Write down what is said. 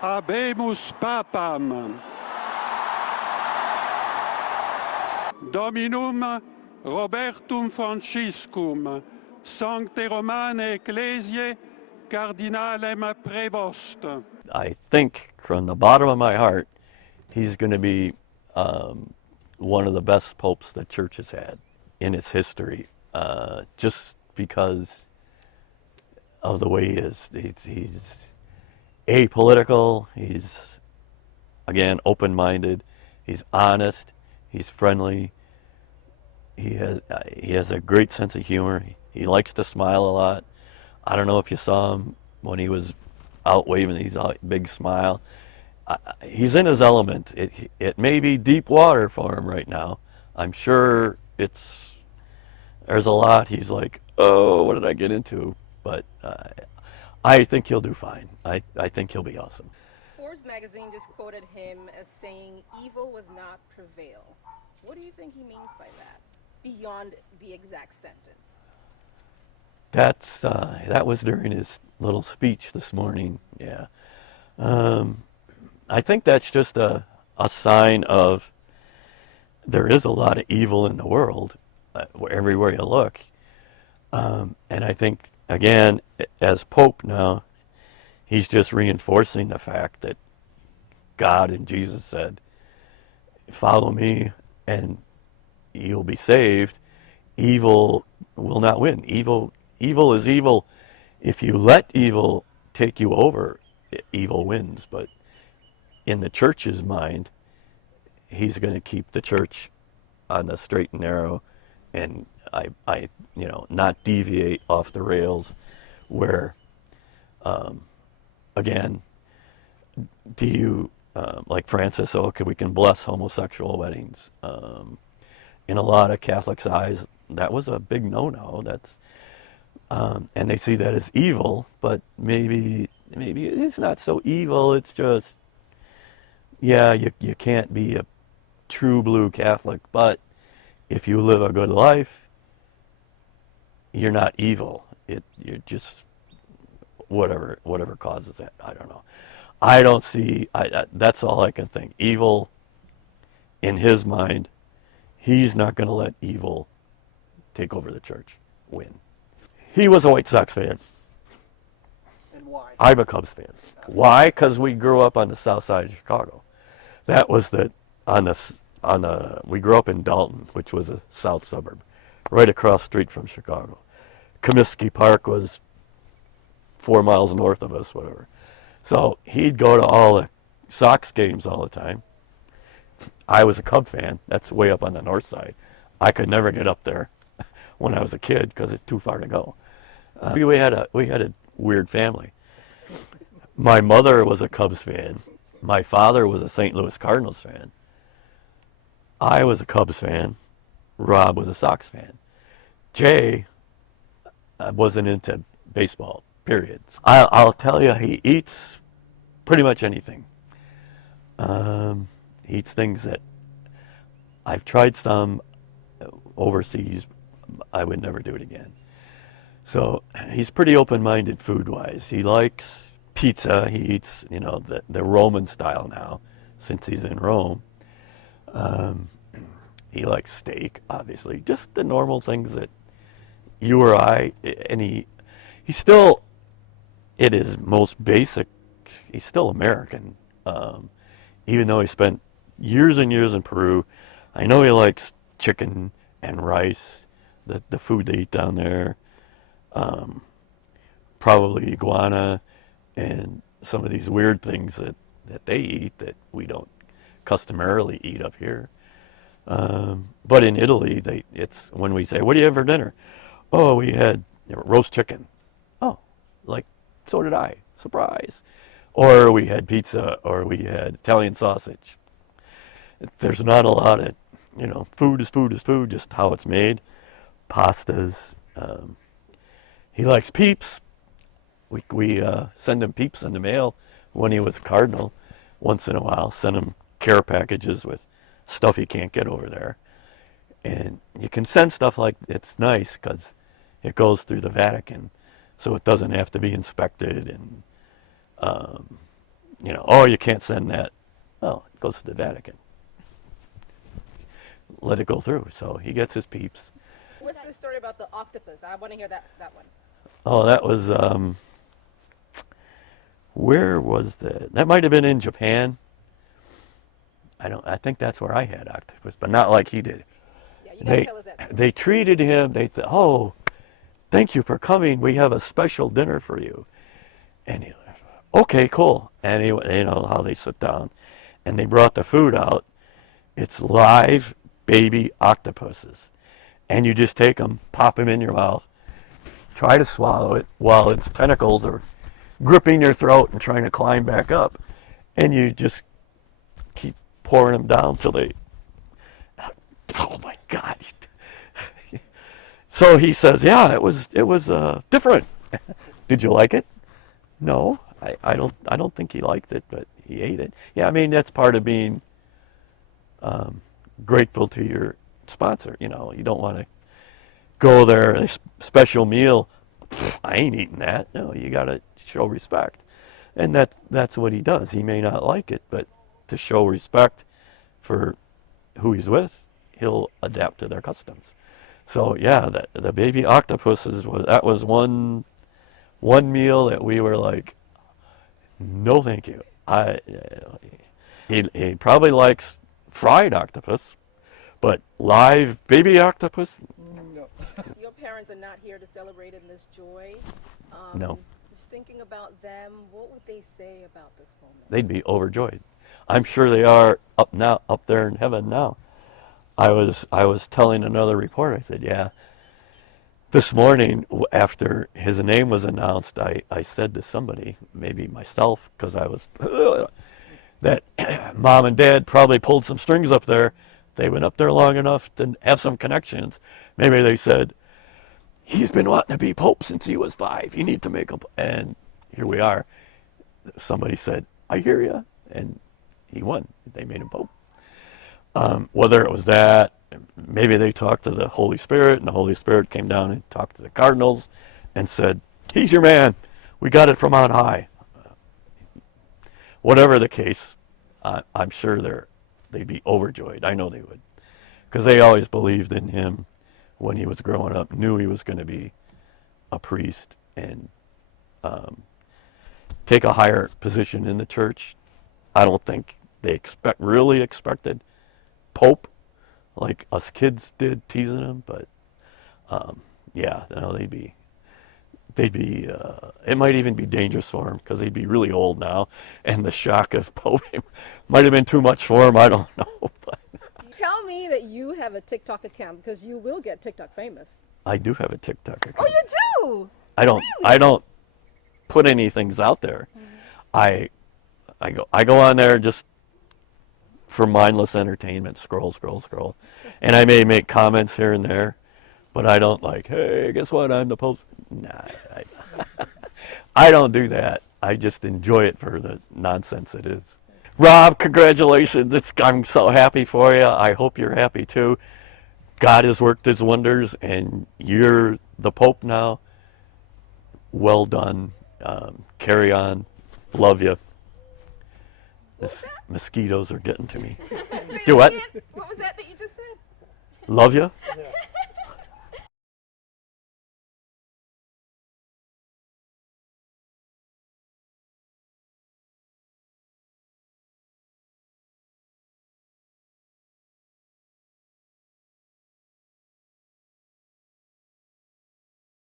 Habemus Papam. Dominum Robertum Franciscum, Sancte Romane Ecclesiae, Cardinalem Prevost. I think from the bottom of my heart, he's going to be one of the best popes the church has had in its history, just because of the way he is. He's apolitical, he's, again, open-minded, he's honest, he's friendly, he has a great sense of humor, he likes to smile a lot. I don't know if you saw him when he was out waving his big smile. He's in his element. It may be deep water for him right now. I'm sure there's a lot he's like, oh, what did I get into? But I think he'll do fine. I think he'll be awesome. Forbes magazine just quoted him as saying, "Evil will not prevail." What do you think he means by that, beyond the exact sentence? That was during his little speech this morning. Yeah, I think that's just a sign of there is a lot of evil in the world, everywhere you look. And I think, again, as Pope now, he's just reinforcing the fact that God and Jesus said, follow me and you'll be saved. Evil will not win. Evil is evil. If you let evil take you over, evil wins. But in the church's mind, he's going to keep the church on the straight and narrow, and I not deviate off the rails where, again, do you, like Francis, okay, we can bless homosexual weddings. In a lot of Catholics' eyes, that was a big no-no. That's, and they see that as evil, but maybe it's not so evil. It's just, yeah, you can't be a true blue Catholic, but if you live a good life, you're not evil. You're just whatever causes that. I don't know. I don't see. That's all I can think. Evil, in his mind, he's not going to let evil take over the church, win. He was a White Sox fan. And why? I'm a Cubs fan. Why? Because we grew up on the south side of Chicago. That was we grew up in Dalton, which was a south suburb, right across the street from Chicago. Comiskey Park was 4 miles north of us, whatever. So he'd go to all the Sox games all the time. I was a Cub fan. That's way up on the north side. I could never get up there when I was a kid because it's too far to go. We had a weird family. My mother was a Cubs fan. My father was a St. Louis Cardinals fan. I was a Cubs fan. Rob was a Sox fan. Jay wasn't into baseball, period. I'll tell you, he eats pretty much anything. He eats things that I've tried some overseas. I would never do it again. So he's pretty open-minded food-wise. He likes pizza. He eats, the Roman style now, since he's in Rome. He likes steak, obviously. Just the normal things that you or I, and he still, at his most basic, he's still American. Even though he spent years and years in Peru, I know he likes chicken and rice, the food they eat down there. Probably iguana and some of these weird things that they eat that we don't customarily eat up here. But in Italy, it's when we say, what do you have for dinner? Oh, we had roast chicken. Oh, like, so did I. Surprise. Or we had pizza, or we had Italian sausage. There's not a lot of, food is food is food, just how it's made. Pastas. He likes Peeps. We send him Peeps in the mail when he was Cardinal. Once in a while, send him care packages with stuff he can't get over there. And you can send stuff like, it's nice because it goes through the Vatican, so it doesn't have to be inspected and oh, you can't send that. Well, it goes to the Vatican. Let it go through. So he gets his peeps. What's the story about the octopus? I want to hear that one. Oh, that was, where was that? That might have been in Japan. I think that's where I had octopus, but not like he did. Yeah, you gotta tell us that story. They treated him, they thought, oh, thank you for coming. We have a special dinner for you. And he, okay, cool. And he, how they sit down. And they brought the food out. It's live baby octopuses. And you just take them, pop them in your mouth, try to swallow it while its tentacles are gripping your throat and trying to climb back up. And you just keep pouring them down till they, oh my God. So he says, yeah, it was different. Did you like it? No, I don't think he liked it, but he ate it. Yeah, I mean, that's part of being grateful to your sponsor. You don't want to go there, a special meal. I ain't eating that. No, you got to show respect. And that's what he does. He may not like it, but to show respect for who he's with, he'll adapt to their customs. So yeah, the baby octopuses, that was one meal that we were like, no thank you. He probably likes fried octopus, but live baby octopus? No. Your parents are not here to celebrate in this joy. No. Just thinking about them, what would they say about this moment? They'd be overjoyed. I'm sure they are up there in heaven now. I was telling another reporter, I said, yeah, this morning after his name was announced, I said to somebody, maybe myself, because I was, that mom and dad probably pulled some strings up there. They went up there long enough to have some connections. Maybe they said, he's been wanting to be Pope since he was 5. You need to make him. And here we are. Somebody said, I hear you. And he won. They made him Pope. Whether it was that, maybe they talked to the Holy Spirit, and the Holy Spirit came down and talked to the cardinals and said, he's your man. We got it from on high. Whatever the case, I'm sure they'd be overjoyed. I know they would. Because they always believed in him when he was growing up, knew he was going to be a priest and take a higher position in the church. I don't think they really expected Pope like us kids did, teasing him, but yeah, they'd be it might even be dangerous for him because he'd be really old now, and the shock of Pope might have been too much for him. I don't know. But tell me that you have a TikTok account because you will get TikTok famous. I do have a TikTok account. Oh, you do? I don't put any things out there. I go on there just for mindless entertainment, scroll, and I may make comments here and there, but I don't like, hey, guess what? I'm the Pope. Nah, I don't do that. I just enjoy it for the nonsense it is. Rob, congratulations! I'm so happy for you. I hope you're happy too. God has worked His wonders, and you're the Pope now. Well done. Carry on. Love you. Mosquitoes are getting to me. Say Do what? again. What was that you just said? Love you. Yeah.